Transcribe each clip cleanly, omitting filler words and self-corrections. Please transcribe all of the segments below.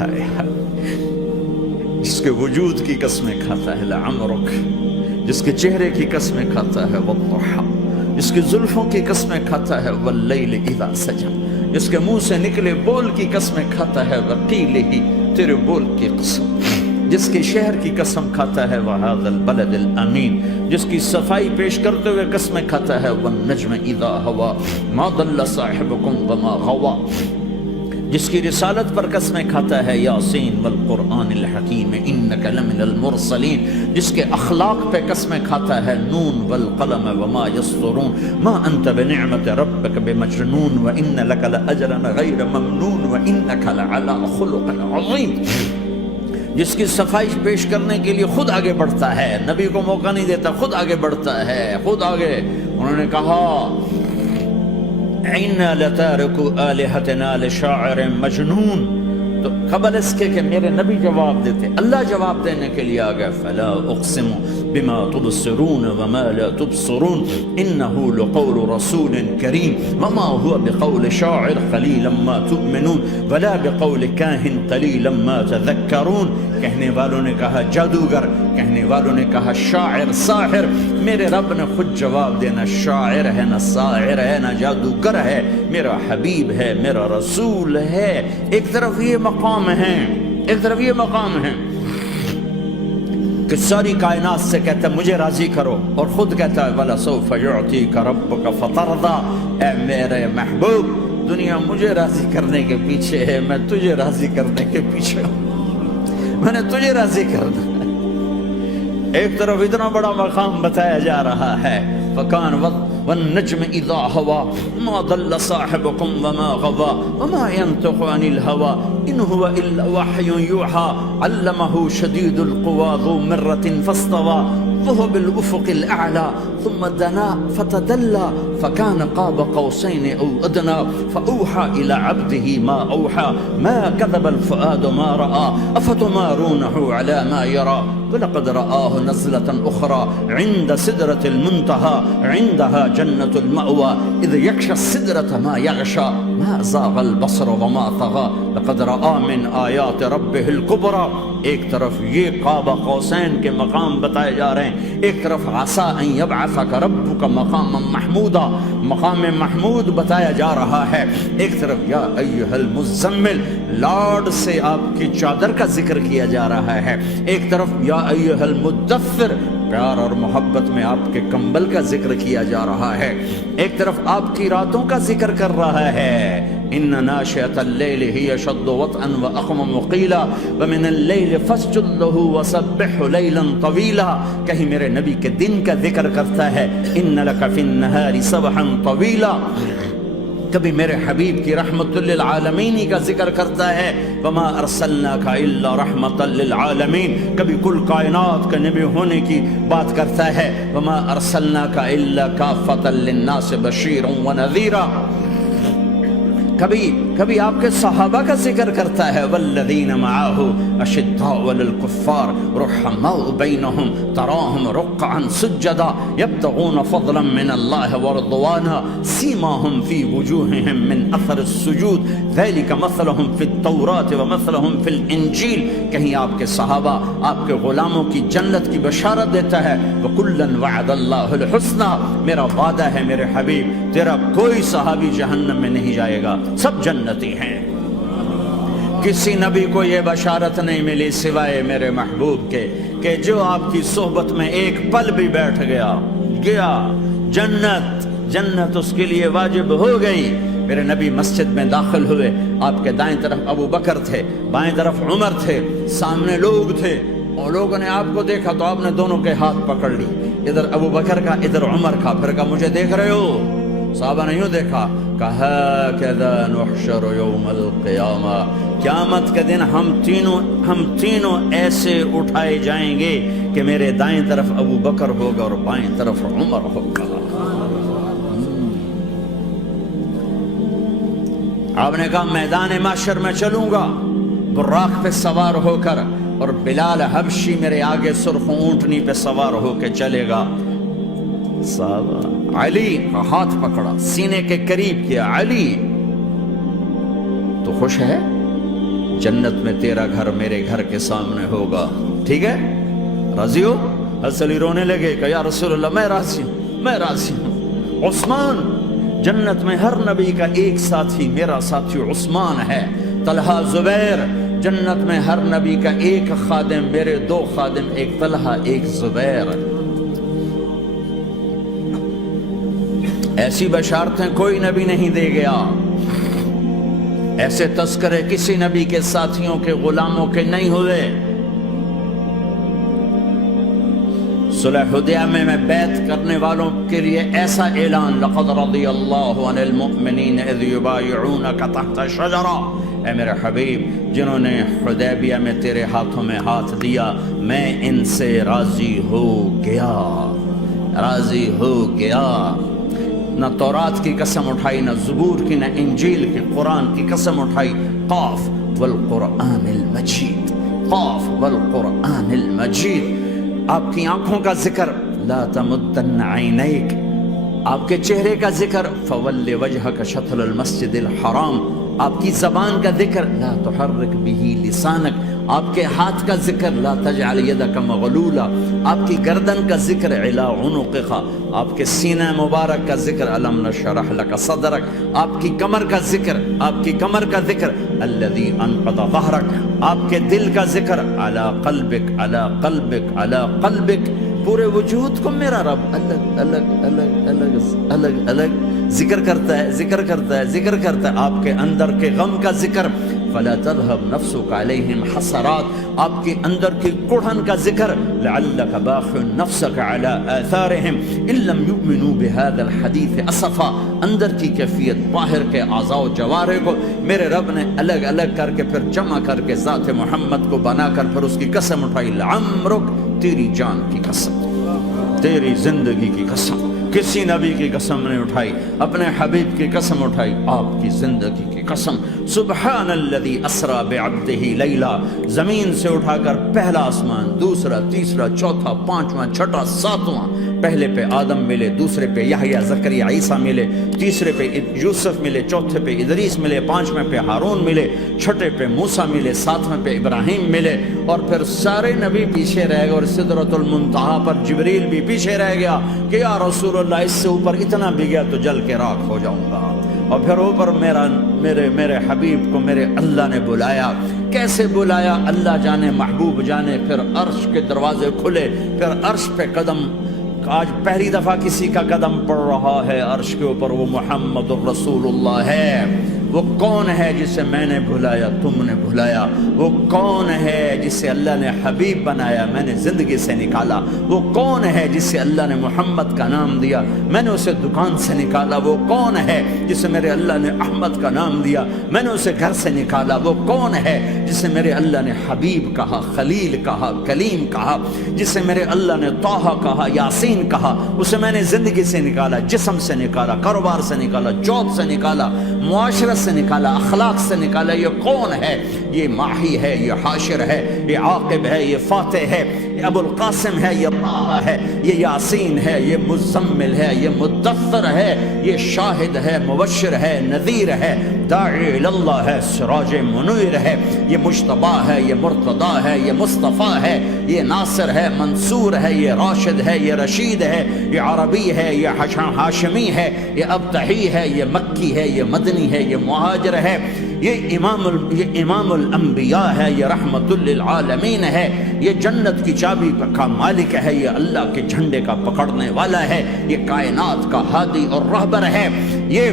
ہائے جس کے وجود کی قسمیں کھاتا ہے لعمرک، جس کے چہرے کی قسمیں کھاتا ہے والضحی، جس کی زلفوں کی قسمیں کھاتا ہے واللیل اذا سجا، جس کے منہ سے نکلے بول کی قسمیں کھاتا ہے وقیلہ، تیرے بول کی قسم، جس کے شہر کی قسم کھاتا ہے وہذا البلد الامین، جس کی صفائی پیش کرتے ہوئے قسمیں کھاتا ہے والنجم اذا ہوا ما ضل صاحبکم وما غوا، جس کی رسالت پر قسمیں کھاتا ہے یاسین والقرآن الحکیم انک لمن المرسلین، جس کے اخلاق پہ قسمیں کھاتا ہے نون والقلم وما یسطرون ما انت بنعمت ربک بمجنون وان لک لاجرا غیر ممنون وانک لعلی خلق عظیم، جس کی صفائی پیش کرنے کے لیے خود آگے بڑھتا ہے، نبی کو موقع نہیں دیتا، خود آگے بڑھتا ہے، خود آگے۔ انہوں نے کہا اِنَّا لَتَارِكُ آلِهَتِنَا لِشَاعِرٍ مَجْنُونَ، تو قبل اس کے کہ میرے نبی جواب دیتے، اللہ جواب دینے کے لیے آ گئے، فَلَا أُقْسِمُ بِمَا تُبْصِرُونَ وَمَا لَا تُبْصِرُونَ إِنَّهُ لَقَوْلُ رَسُولٍ كَرِيمٍ وَمَا هُوَ بِقَوْلِ شَاعِرٍ قَلِيلًا مَا تُؤْمِنُونَ وَلَا بِقَوْلِ كَاهِنٍ قَلِيلًا مَا تَذَكَّرُونَ۔ کہنے والوں نے کہا جادوگر، کہنے والوں نے کہا شاعر، ساحر، میرے رب نے خود جواب دینا، شاعر ہے نہ ساحر ہے نہ جادوگر ہے، میرا حبیب ہے، میرا رسول ہے۔ ایک طرف یہ مقام ہے، ایک طرف یہ مقام ہے کہ ساری کائنات سے کہتا ہے مجھے راضی کرو، اور خود کہتا ہے وَلَسَوْفَ يُعْطِيكَ رَبُّكَ فَتَرْضَىٰ، اے میرے محبوب دنیا مجھے راضی کرنے کے پیچھے ہے، میں تجھے راضی کرنے کے پیچھے ہوں، میں نے تجھے راضی کرنا ہے۔ ایک طرف اتنا بڑا مقام بتایا جا رہا ہے، فَكَانَ وَالنَّجْمِ إِذَا هَوَىٰ مَا ضَلَّ صَاحِبُكُمْ وَمَا غَوَىٰ وَمَا يَنطِقُ عَنِ الْهَوَىٰ إِنْ هُوَ إِلَّا وَحْيٌ يُوحَىٰ عَلَّمَهُ شَدِيدُ الْقُوَىٰ ذُو مِرَّةٍ فَاسْتَوَىٰ وهو بالأفق الأعلى ثم دنا فتدلى فكان قاب قوسين أو أدنى فأوحى إلى عبده ما أوحى ما كذب الفؤاد ما رأى أفتمارونه على ما يرى ولقد رآه نزلة أخرى عند سدرة المنتهى عندها جنة المأوى إذ يغشى السدرة ما يغشى ما زاغ البصر وما طغى لقد رآ من آیات ربه الکبریٰ۔ ایک طرف یہ قاب قوسین کے مقام بتائے جا رہے ہیں، ایک طرف عسیٰ ان یبعثک ربک مقاما محمودا، مقام محمود بتایا جا رہا ہے، ایک طرف یا ایھا المزمل لارڈ سے آپ کی چادر کا ذکر کیا جا رہا ہے، ایک طرف یا ایھا المدثر پیار اور محبت میں آپ کے کمبل کا ذکر کیا جا رہا ہے، ایک طرف آپ کی راتوں کا ذکر کر رہا ہے، ان ناشئۃ اللیل ہی اشد وطئا واقوم قیلا ومن اللیل فاسجد لہ وسبحہ لیلا طویلا، کہیں میرے نبی کے دن کا ذکر کرتا ہے ان لک فی النہار سبحا طویلا، کبھی میرے حبیب کی رحمت للعالمین کا ذکر کرتا ہے وما ارسلناک الا رحمتا للعالمین، کبھی کل کائنات کے نبی ہونے کی بات کرتا ہے وما ارسلناک الا کافتا للناس بشیرا ونذیرا، کبھی آپ کے صحابہ کا ذکر کرتا ہے والذین معہ اشداء علی الکفار رحماء بینہم تراہم رکعا سجدا یبتغون فضلا من اللہ ورضوانا سیماہم فی وجوہہم من اثر السجود ذلک مثلہم فی التوراۃ ومثلہم فی الانجیل، کہیں آپ کے صحابہ آپ کے غلاموں کی جنت کی بشارت دیتا ہے وکلا وعد اللہ الحسنی، میرا وعدہ ہے میرے حبیب تیرا کوئی صحابی جہنم میں نہیں جائے گا، سب جنتی ہیں۔ کسی نبی کو یہ بشارت نہیں ملی سوائے میرے محبوب کے کہ جو آپ کی صحبت میں ایک پل بھی بیٹھ گیا جنت اس کے لیے واجب ہو گئی۔ میرے نبی مسجد میں داخل ہوئے، آپ کے دائیں طرف ابو بکر تھے، بائیں طرف عمر تھے، سامنے لوگ تھے، اور لوگوں نے آپ کو دیکھا تو آپ نے دونوں کے ہاتھ پکڑ لی، ادھر ابو بکر کا ادھر عمر کا، پھر کہا مجھے دیکھ رہے ہو؟ صحابہ نے یوں دیکھا، کہا کذا نحشر یوم القیامہ، قیامت کے دن ہم تینوں ایسے اٹھائے جائیں گے کہ میرے دائیں طرف ابو بکر ہوگا اور بائیں طرف عمر ہوگا۔ آپ نے کہا میدان محشر میں چلوں گا براق پہ سوار ہو کر، اور بلال حبشی میرے آگے سرخ اونٹنی پہ سوار ہو کے چلے گا۔ صحابہ علی کا ہاتھ پکڑا، سینے کے قریب کیا، علی تو خوش ہے؟ جنت میں تیرا گھر میرے گھر کے سامنے ہوگا، ٹھیک ہے؟ راضی ہو؟ حضرت علی رونے لگے کہ یا رسول اللہ میں راضی ہوں، میں راضی ہوں۔ عثمان، جنت میں ہر نبی کا ایک ساتھی میرا ساتھی عثمان ہے۔ طلحہ، زبیر، جنت میں ہر نبی کا ایک خادم میرے دو خادم، ایک طلحہ ایک زبیر۔ ایسی بشارتیں کوئی نبی نہیں دے گیا، ایسے تذکرے کسی نبی کے ساتھیوں کے غلاموں کے نہیں ہوئے۔ صلح حدیبیہ میں بیعت کرنے والوں کے لیے ایسا اعلان، لقد رضی اللہ عن المؤمنین اذ یبایعونک تحت الشجرہ، اے میرے حبیب جنہوں نے حدیبیہ میں تیرے ہاتھوں میں ہاتھ دیا، میں ان سے راضی ہو گیا، راضی ہو گیا۔ نہ تورات کی قسم اٹھائی، نہ زبور کی، نہ انجیل کی، قرآن کی قسم اٹھائی۔ قاف والقرآن المجید، قاف والقرآن المجید۔ آپ کی آنکھوں کا ذکر، لا تمدن عینیک، آپ کے چہرے کا ذکر، فول وجہک شطر المسجد الحرام، آپ کی زبان کا ذکر، لا تحرک بہ لسانک، آپ کے ہاتھ کا ذکر، لا تجعل یدک مغلولہ، آپ کی گردن کا ذکر، علی عنقک، آپ کے سینہ مبارک کا ذکر، الم نشرح لک صدرک، آپ کی کمر کا ذکر، آپ کی کمر کا ذکر، الذی انقض ظہرک، آپ کے دل کا ذکر، علی قلبک، علی قلبک، علی قلبک۔ پورے وجود کو میرا رب الگ الگ الگ الگ الگ الگ ذکر کرتا ہے، ذکر کرتا ہے، ذکر کرتا ہے۔ آپ کے اندر کے غم کا ذکر، فلا تذهب نفسك عليهم حسرات، آپ کے اندر کی کڑھن کا ذکر، لعلك باخع نفسك على آثارهم ان لم يؤمنوا بهذا الحديث اسفا، اندر کی کیفیت، باہر کے اعضاء و جوارح کو میرے رب نے الگ الگ کر کے پھر جمع کر کے ذات محمد کو بنا کر پھر اس کی قسم اٹھائی، لعمرک، تیری جان کی قسم، تیری زندگی کی قسم۔ کسی نبی کی قسم نہیں اٹھائی، اپنے حبیب کی قسم اٹھائی، آپ کی زندگی کی قسم۔ سبحان الذی اسری بعبدہ لیلا، زمین سے اٹھا کر پہلا آسمان، دوسرا، تیسرا، چوتھا، پانچواں، چھٹا، ساتواں، پہلے پہ آدم ملے، دوسرے پہ یحییٰ، زکریا، عیسیٰ ملے، تیسرے پہ یوسف ملے، چوتھے پہ ادریس ملے، پانچویں پہ ہارون ملے، چھٹے پہ موسیٰ ملے، ساتویں پہ ابراہیم ملے، اور پھر سارے نبی پیچھے رہ گئے، اور سدرۃ المنتہا پر جبریل بھی پیچھے رہ گیا کہ یا رسول اللہ اس سے اوپر اتنا بھی گیا تو جل کے راکھ ہو جاؤں گا۔ اور پھر اوپر میرے حبیب کو میرے اللہ نے بلایا، کیسے بلایا اللہ جانے، محبوب جانے۔ پھر عرش کے دروازے کھلے، پھر عرش پہ قدم، آج پہلی دفعہ کسی کا قدم پڑ رہا ہے عرش کے اوپر، وہ محمد الرسول اللہ ہے۔ وہ کون ہے جسے میں نے بھلایا، تم نے بھلایا؟ وہ کون ہے جسے اللہ نے حبیب بنایا، میں نے زندگی سے نکالا؟ وہ کون ہے جسے اللہ نے محمد کا نام دیا، میں نے اسے دکان سے نکالا؟ وہ کون ہے جسے میرے اللہ نے احمد کا نام دیا، میں نے اسے گھر سے نکالا؟ وہ کون ہے جسے میرے اللہ نے حبیب کہا، خلیل کہا، کلیم کہا، جسے میرے اللہ نے طہ کہا، یاسین کہا؟ اسے میں نے زندگی سے نکالا، جسم سے نکالا، کاروبار سے نکالا، جاب سے نکالا، معاشرت سے نکالا، اخلاق سے نکالا۔ یہ کون ہے؟ یہ ماہی ہے، یہ حاشر ہے، یہ عاقب ہے، یہ فاتح ہے، یہ ابو القاسم ہے، یہ طه ہے، یہ یاسین ہے، یہ مزمل ہے، یہ مدثر ہے، یہ شاہد ہے، مبشر ہے، نذیر ہے، داعی اللہ ہے، سراج منیر ہے، یہ مجتبی ہے، یہ مرتضی ہے، یہ مصطفیٰ ہے، یہ ناصر ہے، منصور ہے، یہ راشد ہے، یہ رشید ہے، یہ عربی ہے، یہ ہاشمی ہے، یہ ابتحی ہے، یہ مکی ہے، یہ مدنی ہے، یہ مہاجر ہے، یہ امام الانبیاء ہے، یہ رحمت للعالمین ہے، یہ جنت کی چابی کا مالک ہے، یہ اللہ کے جھنڈے کا پکڑنے والا ہے، یہ کائنات کا ہادی اور رہبر ہے۔ یہ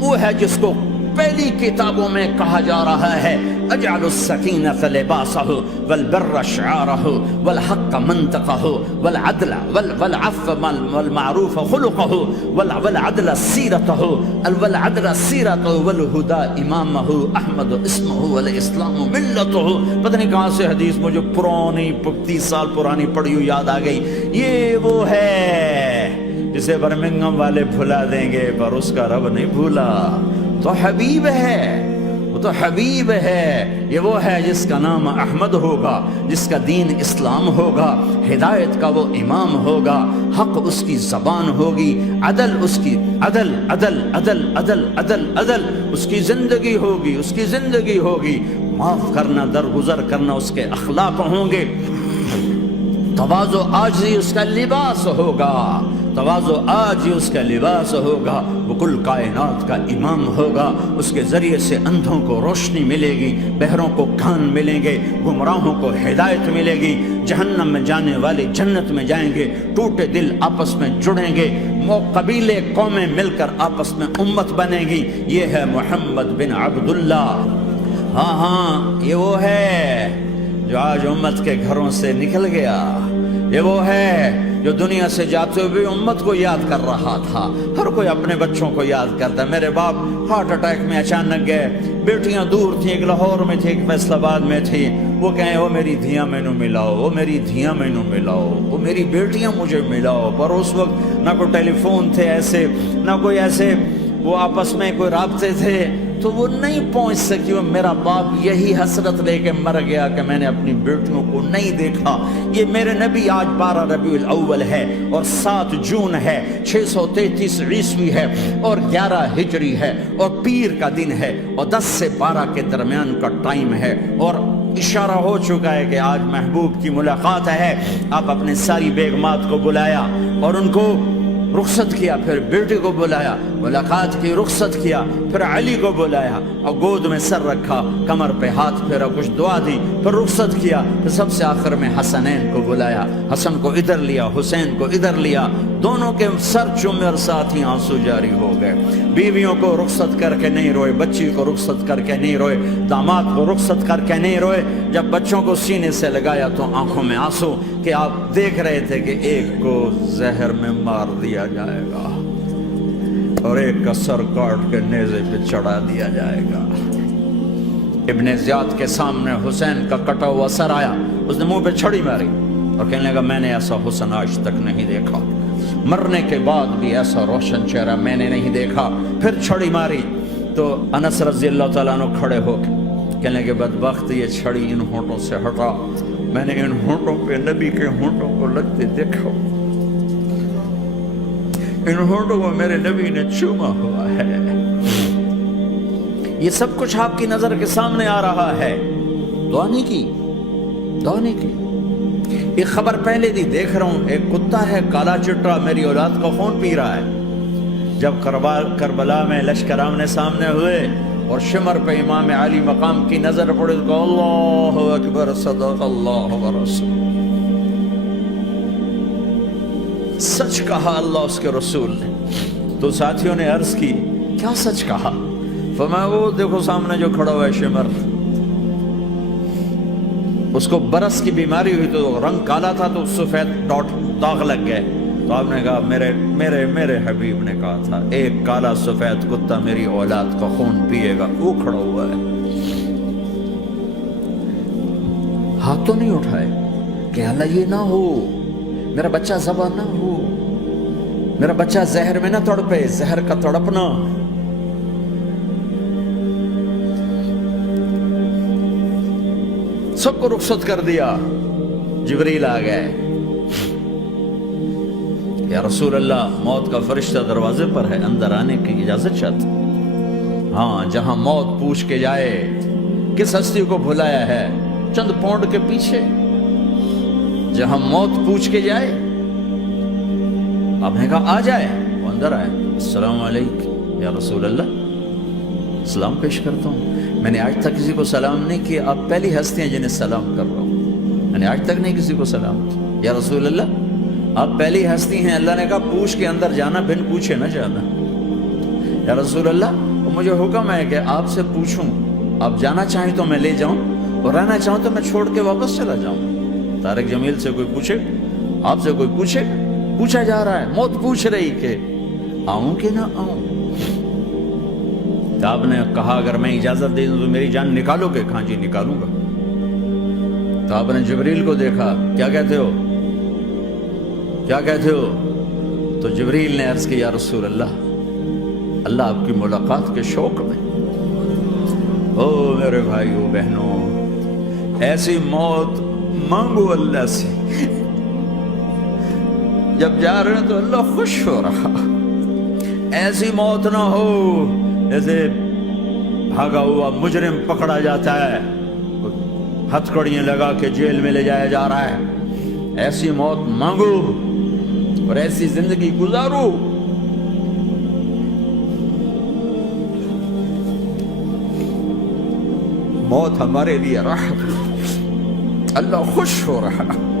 وہ ہے جس کو پہلی کتابوں میں کہا جا رہا ہے، اجعل السکینۃ لباسہ والبر شعارہ والحق منطقہ والعدل والعفو والمعروف خلقہ والعدل سیرتہ والہدى امامہ احمد اسمہ والاسلام ملتہ۔ پتہ نہیں کہاں سے حدیث مجھے پرانی 30 سال پرانی پڑھی ہوئی یاد آ گئی۔ یہ وہ ہے جسے برمنگم والے بھلا دیں گے پر اس کا رب نہیں بھولا، تو حبیب ہے، وہ تو حبیب ہے، یہ وہ ہے جس کا نام احمد ہوگا، جس کا دین اسلام ہوگا، ہدایت کا وہ امام ہوگا، حق اس کی زبان ہوگی، عدل اس کی عدل عدل عدل عدل عدل عدل اس کی زندگی ہوگی، اس کی زندگی ہوگی، معاف کرنا، درگزر کرنا اس کے اخلاق ہوں گے، تواضع عاجزی اس کا لباس ہوگا، تواضع عاجزی اس کا لباس ہوگا، وہ کل کائنات کا امام ہوگا، اس کے ذریعے سے اندھوں کو روشنی ملے گی، بہروں کو کان ملیں گے، گمراہوں کو ہدایت ملے گی، جہنم میں جانے والے جنت میں جائیں گے، ٹوٹے دل آپس میں جڑیں گے، قبیلے قومیں مل کر آپس میں امت بنے گی۔ یہ ہے محمد بن عبداللہ۔ ہاں ہاں، یہ وہ ہے جو آج امت کے گھروں سے نکل گیا، یہ وہ ہے جو دنیا سے جاتے ہوئے امت کو یاد کر رہا تھا۔ ہر کوئی اپنے بچوں کو یاد کرتا ہے۔ میرے باپ ہارٹ اٹیک میں اچانک گئے، بیٹیاں دور تھیں، ایک لاہور میں تھی، ایک فیصل آباد میں تھی، وہ کہیں وہ میری دھیاں مینو ملاؤ، وہ میری دھیاں مینو ملاؤ، وہ میری بیٹیاں مجھے ملاؤ۔ پر اس وقت نہ کوئی ٹیلی فون تھے ایسے، نہ کوئی ایسے وہ آپس میں کوئی رابطے تھے، تو وہ نہیں پہنچ سکی۔ وہ میرا باپ یہی حسرت لے کے مر گیا کہ میں نے اپنی بیٹیوں کو نہیں دیکھا۔ یہ میرے نبی آج 12 ربیع الاول ہے اور 7 جون ہے، 633 عیسوی ہے اور 11 ہجری ہے اور پیر کا دن ہے اور 10 سے 12 کے درمیان کا ٹائم ہے، اور اشارہ ہو چکا ہے کہ آج محبوب کی ملاقات ہے۔ آپ اپنے ساری بیگمات کو بلایا اور ان کو رخصت کیا، پھر بیٹی کو بلایا، ملاقات کی، رخصت کیا، پھر علی کو بلایا اور گود میں سر رکھا، کمر پہ ہاتھ پھیرا، کچھ دعا دی، پھر رخصت کیا، پھر سب سے آخر میں حسنین کو بلایا، حسن کو ادھر لیا، حسین کو ادھر لیا، دونوں کے سر چومے اور ساتھ ہی آنسو جاری ہو گئے۔ بیویوں کو رخصت کر کے نہیں روئے، بچی کو رخصت کر کے نہیں روئے، داماد کو رخصت کر کے نہیں روئے۔ جب بچوں کو سینے سے لگایا تو آنکھوں میں آنسو، کہ آپ دیکھ رہے تھے کہ ایک کو زہر میں مار دیا جائے گا اور ایک کا سر کاٹ کے نیزے پہ چڑھا دیا جائے گا۔ ابن زیاد کے سامنے حسین کا کٹا ہوا سر آیا، اس نے منہ پہ چھڑی ماری اور کہنے لگا میں نے ایسا حسن آج تک نہیں دیکھا، مرنے کے بعد بھی ایسا روشن چہرہ میں نے نہیں دیکھا۔ پھر چھڑی ماری تو انس رضی اللہ تعالیٰ عنہ کھڑے ہو کے کہنے کے بدبخت، یہ چھڑی ان ہونٹوں سے ہٹا، میں نے ان ہونٹوں پہ نبی کے ہونٹوں کو لگتے دیکھا، ان ہونٹوں کو میرے نبی نے چوما ہوا ہے۔ یہ سب کچھ آپ کی نظر کے سامنے آ رہا ہے۔ دعا نہیں کی، دعا نہیں کی۔ ایک خبر پہلے دی دیکھ رہا ہوں، ایک کتا ہے کالا چٹا میری اولاد کا خون پی رہا ہے۔ جب کربلا میں لشکر آمنے سامنے ہوئے اور شمر پہ امام علی مقام کی نظر پڑے تو اللہ اکبر، صدق اللہ ورسول، سچ کہا اللہ اس کے رسول نے۔ تو ساتھیوں نے عرض کی کیا سچ کہا؟ فرمایا وہ دیکھو سامنے جو کھڑا ہوا ہے شمر، اس کو برس کی بیماری ہوئی تو رنگ کالا تھا تو سفید داغ لگ گئے، تو آپ نے کہا میرے حبیب نے کہا تھا ایک کالا سفید کتا میری اولاد کا خون پیے گا، وہ کھڑا ہوا ہے۔ ہاتھ تو نہیں اٹھائے کہ اللہ یہ نہ ہو، میرا بچہ ذبح نہ ہو، میرا بچہ زہر میں نہ تڑپے، زہر کا تڑپنا۔ سب کو رخصت کر دیا، جبریل آ گئے، یا رسول اللہ موت کا فرشتہ دروازے پر ہے، اندر آنے کی اجازت چاہتا۔ ہاں، جہاں موت پوچھ کے جائے کس ہستی کو بھلایا ہے، چند پونڈ کے پیچھے، جہاں موت پوچھ کے جائے، آپ نے کہا آ جائے، وہ اندر آئے، السلام علیکم یا رسول اللہ، سلام پیش کرتا ہوں۔ میں نے آج تک کسی کو سلام نہیں کیا، آپ پہلی ہستی ہیں جنہیں سلام کر رہا ہوں، میں نے آج تک نہیں کسی کو سلام کیا، یا رسول اللہ آپ پہلی ہستی ہیں، اللہ نے کہا پوچھ کے اندر جانا، بن پوچھے نہ جانا۔ یا رسول اللہ مجھے حکم ہے کہ آپ سے پوچھوں، آپ جانا چاہیں تو میں لے جاؤں اور رہنا چاہوں تو میں چھوڑ کے واپس چلا جاؤں۔ طارق جمیل سے کوئی پوچھے، آپ سے کوئی پوچھے، پوچھا جا رہا ہے، موت پوچھ رہی کہ آؤں کہ نہ آؤں۔ تو آپ نے کہا اگر میں اجازت دے دوں تو میری جان نکالو گے؟ کہاں جی نکالوں گا۔ تو آپ نے جبریل کو دیکھا، کیا کہتے ہو، کیا کہتے ہو؟ تو جبریل نے عرض کی یا رسول اللہ، اللہ آپ کی ملاقات کے شوق میں، او میرے بھائیوں بہنوں، ایسی موت مانگو اللہ سے، جب جا رہے ہیں تو اللہ خوش ہو رہا۔ ایسی موت نہ ہو جیسے بھاگا ہوا مجرم پکڑا جاتا ہے، ہتھکڑیاں لگا کے جیل میں لے جایا جا رہا ہے۔ ایسی موت مانگو اور ایسی زندگی گزارو۔ موت ہمارے لیے راحت، اللہ خوش ہو رہا۔